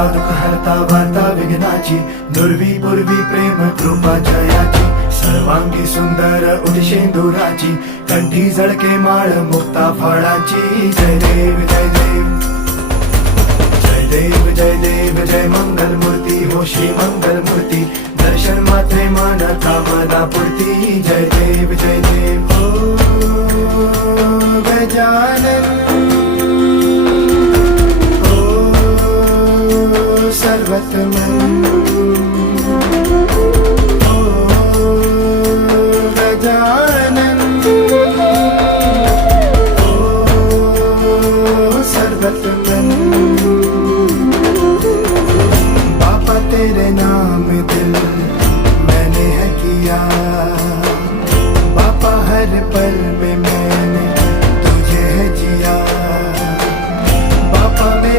हरता दुःख हरता वार्ता विघ्नाची, दुर्वी पूर्वी प्रेम कृपा जयाची, सर्वांगी सुंदर उदिशेंदुराची, कंठी झळके माळ मुक्ता फळाची. जय देव जय देव जय देव जय देव जय मंगल मूर्ती हो श्री मंगल मूर्ती, दर्शन मात्रे मन कामना पूर्ती. जय देव जय देव हो गजानन हो सर्वतमन.